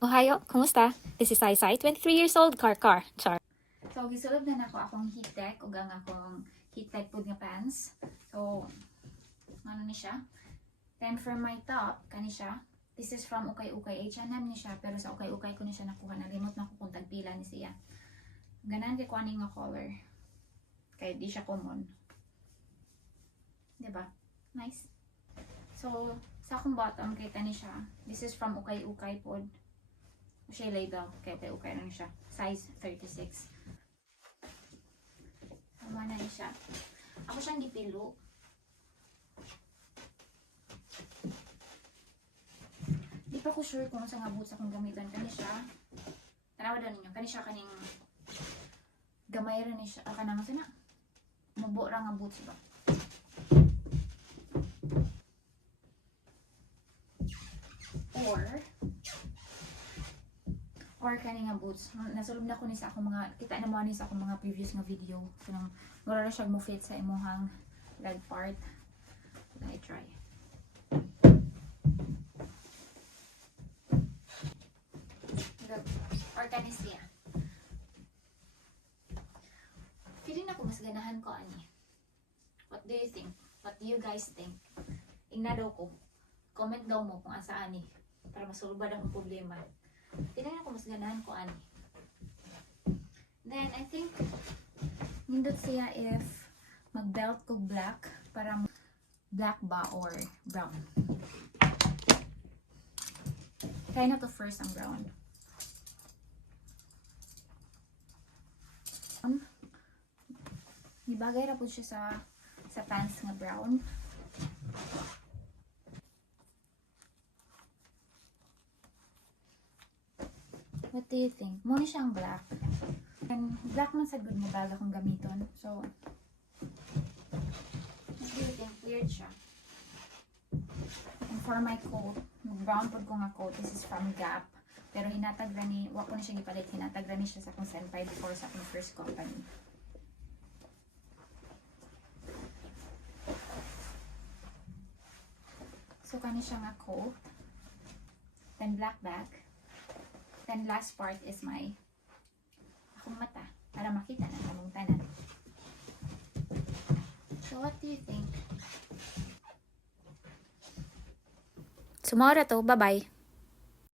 Ohayo, kumusta? This is Sai, 23 years old, Char. Char. So, gisulod na nako akong heat tech ug ang akong heat tech pud nga pants. So, ano ni siya? Then for my top, kani siya. This is from Ukay-Ukay. H&M ni siya, pero sa Ukay-Ukay ko ni siya nakuha. Nalimot na ko kung tagpila ni siya. Ganan kay kuaning nga color. Kaya di siya common. Diba? Nice. So, sa akong bottom, kita ni siya. This is from Ukay-Ukay pod. Siya label. Kaya Ukay-Ukay lang siya. Size 36. Tama na siya. Ako siyang gipilo. Di pa ko sure kung saan nga boots akong gamitan. Kani siya. Tanawa daw ninyo. Kani siya kaning gamay rin siya. Kanang sana. Mubo ra nga boots ba? Or kani nga boots. Nasulod na ko ni sa akong mga, kita na mo ni sa akong mga previous nga video. So, mura na siya mo-fit sa imuhang leg part. I try. Or kani siya. Feeling ako mas ganahan ko ani. What do you think? What do you guys think? Ingna daw ko. Comment daw mo kung asa ani. Para masulubad ang problema. Tignan ako mas ganahan ko ani. Then I think nindot siya if mag-belt ko black para black ba or brown. Try na to first ang brown. Ibagay ra po siya sa pants nga brown. What do you think? Muna siyang black. And black man sa good mo bago akong gamiton. So, what do you think? Weird siya. And for my coat, brown po ko nga coat. This is from Gap. Pero hinatag ra ni, wako na siya gipalit. Hinatag ra ni siya sa akong senpai before sa akong first company. So, kani siya nga coat. Then black bag. Then last part is my akong mata para makita na among tanan. So what do you think? Tomorrow to, bye-bye.